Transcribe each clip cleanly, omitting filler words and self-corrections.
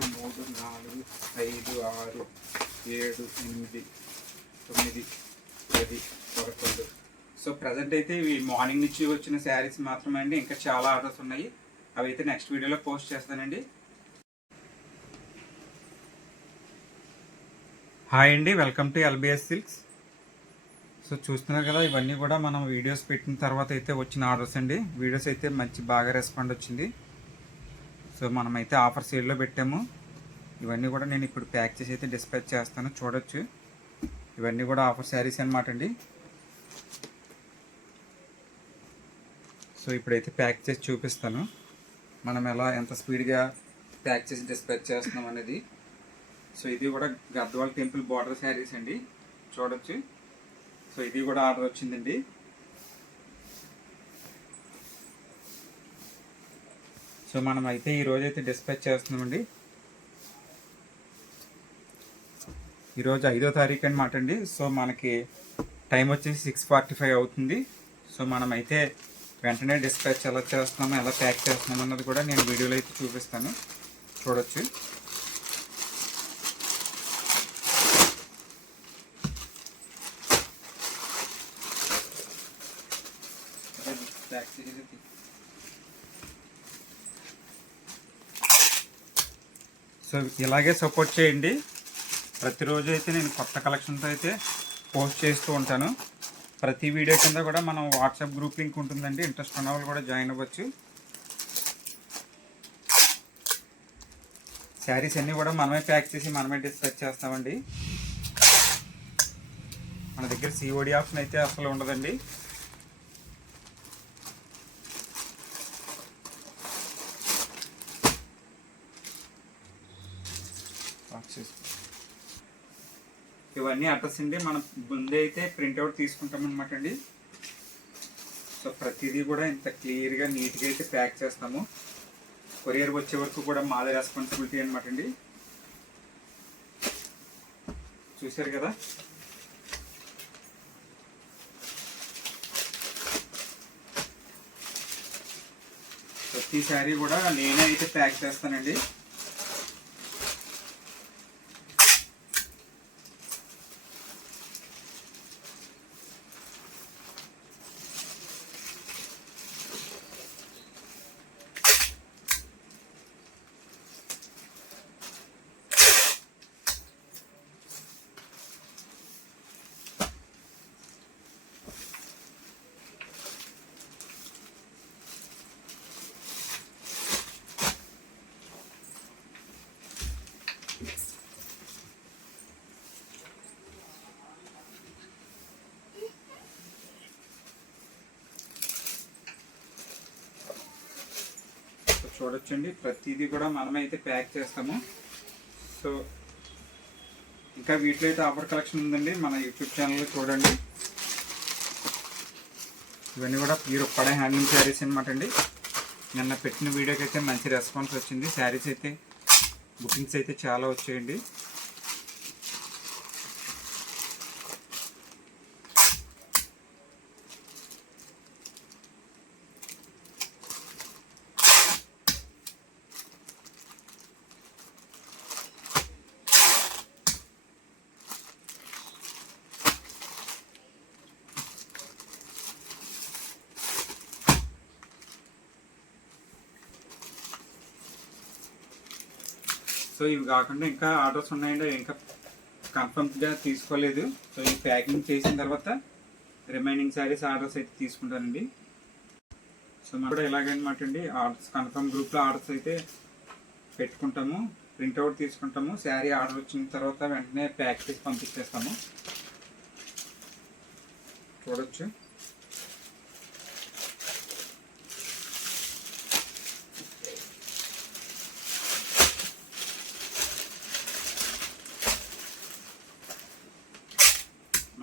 3 4 5 6 7 8 9 10 11. So present అయితే ఇవి మార్నింగ్ నుంచి వచ్చిన శారీస్ మాత్రమే అండి. ఇంకా చాలా ఆర్డర్స్ ఉన్నాయి, అవి అయితే నెక్స్ట్ వీడియోలో పోస్ట్ చేస్తానండి. హాయ్ అండి, welcome to lbs silks. So చూస్తున్నారు కదా, ఇవన్నీ కూడా మనం వీడియోస్ పెట్టిన తర్వాత అయితే వచ్చిన ఆర్డర్స్ అండి. వీడియోస్ అయితే బాగా రెస్పాండ్ వచ్చింది. సో మనమైతే ఆఫర్ సేల్లో పెట్టాము. ఇవన్నీ కూడా నేను ఇప్పుడు ప్యాక్ చేసి అయితే డిస్పాచ్ చేస్తాను, చూడొచ్చు. ఇవన్నీ కూడా ఆఫర్ శారీస్ అనమాట అండి. సో ఇప్పుడైతే ప్యాక్ చేసి చూపిస్తాను, మనం ఎంత స్పీడ్గా ప్యాక్ చేసి డిస్పాచ్ చేస్తున్నాం అనేది. సో ఇది కూడా గద్వాల్ టెంపుల్ బార్డర్ శారీస్ అండి, చూడొచ్చు. సో ఇది కూడా ఆర్డర్ వచ్చిందండి. సో మనం అయితే ఈరోజైతే డిస్పాచ్ చేస్తున్నామండి. ఈరోజు 5వ తారీఖు అనమాట అండి. సో మనకి టైం వచ్చేసి 6:45 అవుతుంది. సో మనమైతే వెంటనే డిస్పాచ్ ఎలా చేస్తున్నాము, ఎలా ప్యాక్ చేస్తున్నాము అన్నది కూడా నేను వీడియోలో అయితే చూపిస్తాను, చూడొచ్చు. సో ఇలాగే సపోర్ట్ చేయండి. ప్రతిరోజు అయితే నేను కొత్త కలెక్షన్తో అయితే పోస్ట్ చేస్తూ ఉంటాను. ప్రతి వీడియో కింద కూడా మనం వాట్సాప్ గ్రూప్ లింక్ ఉంటుందండి, ఇంట్రెస్ట్ ఉన్న వాళ్ళు కూడా జాయిన్ అవ్వచ్చు. శారీస్ అన్నీ కూడా మనమే ప్యాక్ చేసి మనమే డిస్పాచ్ చేస్తామండి. మన దగ్గర సిఓడి ఆప్షన్ అయితే అసలు ఉండదండి. ఇవన్నీ అడ్రస్ అండి, మనం ముందే అయితే ప్రింట్అవుట్ తీసుకుంటాం అనమాట అండి. సో ప్రతిదీ కూడా ఇంత క్లియర్గా నీట్గా అయితే ప్యాక్ చేస్తాము. కొరియర్ వచ్చే వరకు కూడా మాదే రెస్పాన్సిబిలిటీ అనమాట అండి. చూసారు కదా, ప్రతి శారీ కూడా నేనే అయితే ప్యాక్ చేస్తానండి. చూడొచ్చండి, ప్రతిదీ కూడా మనమే అయితే ప్యాక్ చేస్తాము. సో ఇంకా వీటిలో అయితే ఆఫర్ కలెక్షన్ ఉందండి, మన యూట్యూబ్ ఛానల్లో చూడండి. ఇవన్నీ కూడా ప్యూర్ ఉప్పాడ హ్యాండ్లూమ్ శారీస్ అనమాట అండి. నిన్న పెట్టిన వీడియోకి అయితే మంచి రెస్పాన్స్ వచ్చింది. శారీస్ అయితే బుకింగ్స్ అయితే చాలా వచ్చాయండి. సో ఇవి కాకుండా ఇంకా ఆర్డర్స్ ఉన్నాయండి, ఇంకా కన్ఫర్మ్గా తీసుకోలేదు. సో ఈ ప్యాకింగ్ చేసిన తర్వాత రిమైనింగ్ శారీస్ ఆర్డర్స్ అయితే తీసుకుంటానండి. సో మనం కూడా ఇలాగనమాట అండి, ఆర్డర్స్ కన్ఫర్మ్ గ్రూప్లో ఆర్డర్స్ అయితే పెట్టుకుంటాము, ప్రింట్అవుట్ తీసుకుంటాము. శారీ ఆర్డర్ వచ్చిన తర్వాత వెంటనే ప్యాక్ చేసి పంపించేస్తాము, చూడొచ్చు.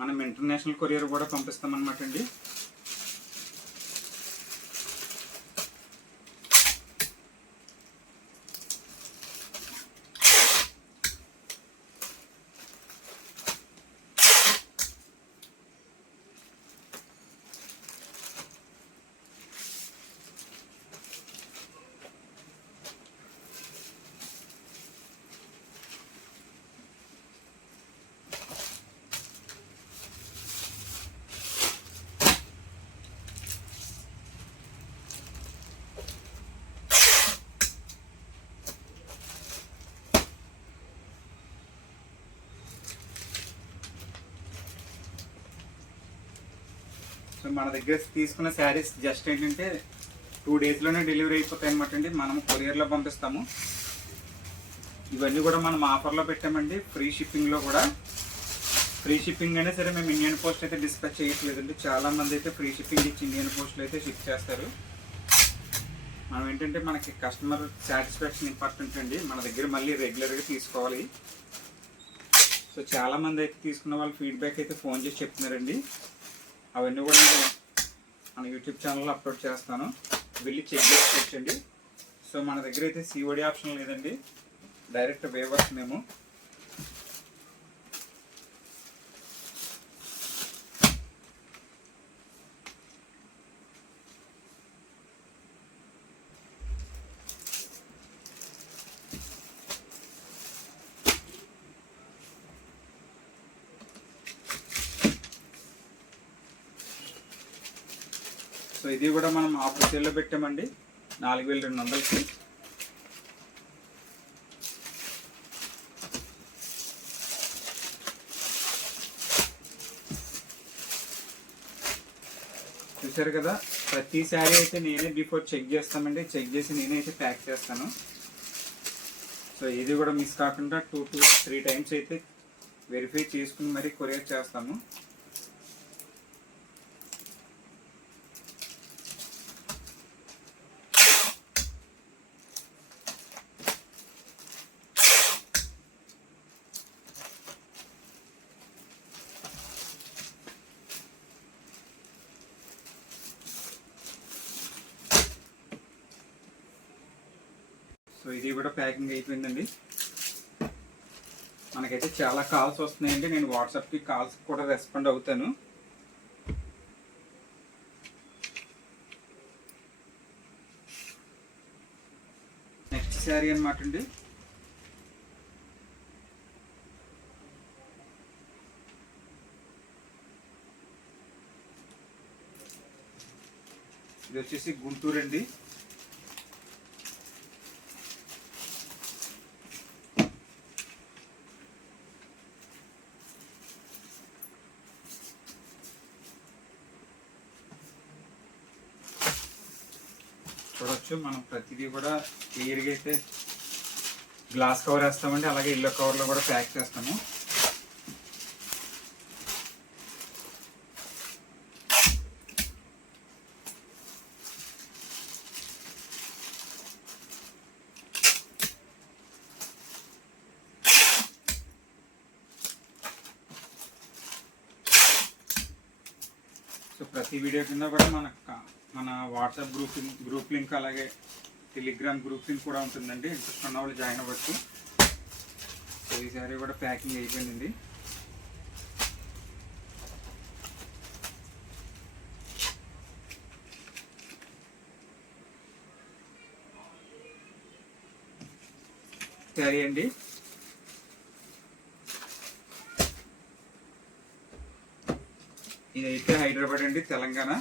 మనం ఇంటర్నేషనల్ కొరియర్ కూడా పంపిస్తామన్నమాట అండి. మన దగ్గర తీసుకున్న శారీస్ జస్ట్ ఏంటంటే 2 డేస్లోనే డెలివరీ అయిపోతాయి అనమాట అండి. మనం కొరియర్లో పంపిస్తాము. ఇవన్నీ కూడా మనం ఆఫర్లో పెట్టామండి. ఫ్రీ షిప్పింగ్లో కూడా. ఫ్రీ షిప్పింగ్ అయినా సరే మేము ఇండియన్ పోస్ట్ అయితే డిస్పాచ్ చేయట్లేదండి. చాలామంది అయితే ఫ్రీ షిప్పింగ్ ఇచ్చి ఇండియన్ పోస్ట్లో అయితే షిప్ చేస్తారు. మనం ఏంటంటే మనకి కస్టమర్ సాటిస్ఫాక్షన్ ఇంపార్టెంట్ అండి. మన దగ్గర మళ్ళీ రెగ్యులర్గా తీసుకోవాలి. సో చాలామంది అయితే తీసుకున్న వాళ్ళ ఫీడ్బ్యాక్ అయితే ఫోన్ చేసి చెప్తున్నారండి. అవన్నీ కూడా నేను మన యూట్యూబ్ ఛానల్లో అప్లోడ్ చేస్తాను, వెళ్ళి చెక్ చేసుకోవచ్చండి. సో మన దగ్గర అయితే సిఓడి ఆప్షన్ లేదండి, డైరెక్ట్ వేవర్స్ మేము. సో ఇది కూడా మనం ఆఫర్ సేల్లో పెట్టామండి 4200కి. చూసారు కదా, ప్రతి శారీ అయితే నేనే బిఫోర్ చెక్ చేస్తామండి. చెక్ చేసి నేనే అయితే ప్యాక్ చేస్తాను. సో ఇది కూడా మిస్ కాకుండా 2 to 3 టైమ్స్ అయితే వెరిఫై చేసుకుని మరీ కొరియర్ చేస్తాము. సో ఇది కూడా ప్యాకింగ్ అయిపోయిందండి. మనకైతే చాలా కాల్స్ వస్తున్నాయండి. నేను వాట్సాప్కి కాల్స్ కూడా రెస్పాండ్ అవుతాను. నెక్స్ట్ శారీ అనమాట అండి. ఇది వచ్చేసి గుంటూరు అండి. చూడొచ్చు, మనం ప్రతిదీ కూడా క్లియర్గా అయితే గ్లాస్ కవర్ వేస్తామండి. అలాగే ఇల్లో కవర్లో కూడా ప్యాక్ చేస్తాము. సో ప్రతి వీడియో కింద కూడా మన వాట్సాప్ గ్రూప్ లింక్ అలాగే టెలిగ్రామ్ గ్రూప్ లింక్ కూడా ఉంటుందండి. ఇంట్రెస్ట్ ఉన్న వాళ్ళు జాయిన్ అవ్వచ్చు. సో ఈ సారీ కూడా ప్యాకింగ్ అయిపోయిందండి. శారీ అండి. ఇదైతే హైదరాబాద్ అండి, తెలంగాణ.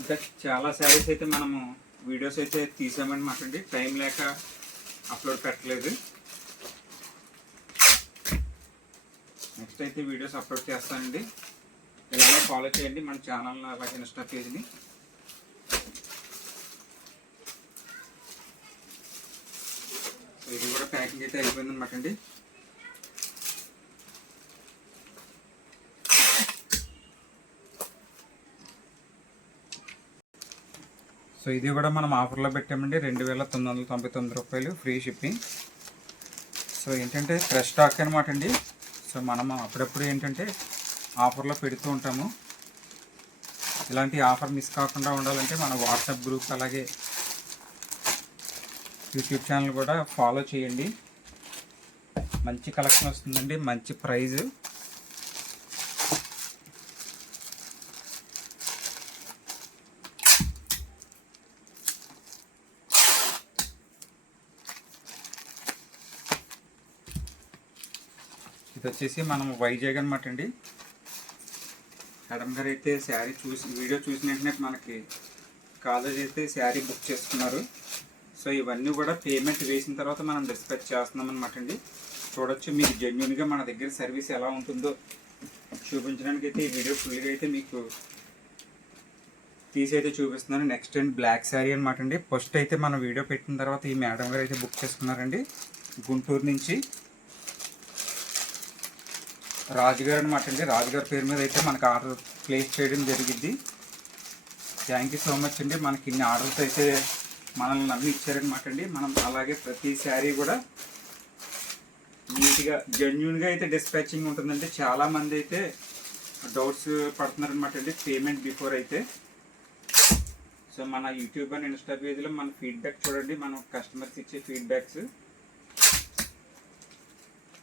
ఇంకా చాలా శారీస్ అయితే మనము వీడియోస్ అయితే తీసామన్నమాట అండి. టైం లేక అప్లోడ్ పెట్టలేదు. నెక్స్ట్ అయితే వీడియోస్ అప్లోడ్ చేస్తానండి. ఇలాగే ఫాలో చేయండి మన ఛానల్ అలాగే ఇన్స్టా పేజ్ని. ఇది కూడా ప్యాకింగ్ అయితే అయిపోయిందన్నమాట అండి. సో ఇది కూడా మనం ఆఫర్లో పెట్టామండి. 2999 రూపాయలు, ఫ్రీ షిప్పింగ్. సో ఏంటంటే ఫ్రెష్ స్టాక్ అనమాట అండి. సో మనం అప్పుడప్పుడు ఏంటంటే ఆఫర్లో పెడుతూ ఉంటాము. ఇలాంటి ఆఫర్ మిస్ కాకుండా ఉండాలంటే మన వాట్సాప్ గ్రూప్ అలాగే యూట్యూబ్ ఛానల్ కూడా ఫాలో చేయండి. మంచి కలెక్షన్ వస్తుందండి, మంచి ప్రైజ్. ఇది వచ్చేసి మనం వైజాగ్ అనమాట అండి. మేడం గారు అయితే శారీ వీడియో చూసిన వెంటనే మనకి కాలేజ్ అయితే శారీ బుక్ చేసుకున్నారు. సో ఇవన్నీ కూడా పేమెంట్ వేసిన తర్వాత మనం డిస్పాచ్ చేస్తున్నాం అనమాట అండి. చూడొచ్చు మీకు జెన్యున్గా మన దగ్గర సర్వీస్ ఎలా ఉంటుందో చూపించడానికి అయితే ఈ వీడియో ఫుల్గా అయితే మీకు తీసి అయితే చూపిస్తున్నాను. నెక్స్ట్ అండ్ బ్లాక్ శారీ అనమాట అండి. ఫస్ట్ అయితే మనం వీడియో పెట్టిన తర్వాత ఈ మేడం గారు అయితే బుక్ చేసుకున్నారండి. గుంటూరు నుంచి రాజుగారు అనమాట అండి. రాజుగారి పేరు మీద అయితే మనకు ఆర్డర్ ప్లేస్ చేయడం జరిగింది. థ్యాంక్ యూ సో మచ్ అండి. మనకి ఇన్ని ఆర్డర్స్ అయితే మనల్ని నమ్మి ఇచ్చారనమాట అండి. మనం అలాగే ప్రతి శారీ కూడా నీట్గా జెన్యున్గా అయితే డిస్పాచింగ్ ఉంటుందండి. చాలామంది అయితే డౌట్స్ పడుతున్నారనమాట అండి పేమెంట్ బిఫోర్ అయితే. సో మన యూట్యూబ్ అండ్ ఇన్స్టా పేజ్లో మన ఫీడ్బ్యాక్ చూడండి, మనం కస్టమర్స్ ఇచ్చే ఫీడ్బ్యాక్స్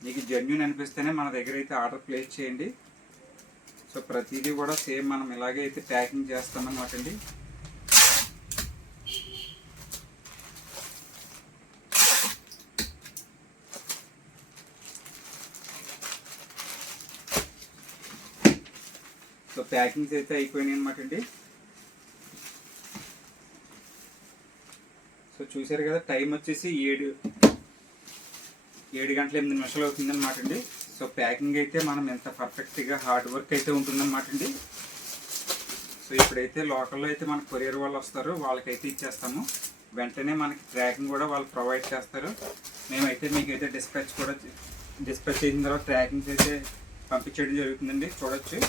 మీకు జెన్యున్ అనిపిస్తేనే మన దగ్గర అయితే ఆర్డర్ ప్లేస్ చేయండి. సో ప్రతిదీ కూడా సేమ్ మనం ఇలాగే అయితే ప్యాకింగ్ చేస్తామన్నమాట అండి. సో ప్యాకింగ్స్ అయితే అయిపోయినాయి అనమాట అండి. సో చూసారు కదా, టైం వచ్చేసి 7 గంటల 8 నిమిషాలు అవుతుంది అనమాట అండి. సో ప్యాకింగ్ అయితే మనం ఎంత పర్ఫెక్ట్గా హార్డ్ వర్క్ అయితే ఉంటుందన్నమాట అండి. సో ఇప్పుడైతే లోకల్లో అయితే మన కొరియర్ వాళ్ళు వస్తారు, వాళ్ళకైతే ఇచ్చేస్తాము. వెంటనే మనకి ట్రాకింగ్ కూడా వాళ్ళు ప్రొవైడ్ చేస్తారు. మేమైతే మీకైతే డిస్పాచ్ చేసిన తర్వాత ట్రాకింగ్స్ అయితే పంపించడం జరుగుతుందండి. చూడొచ్చు.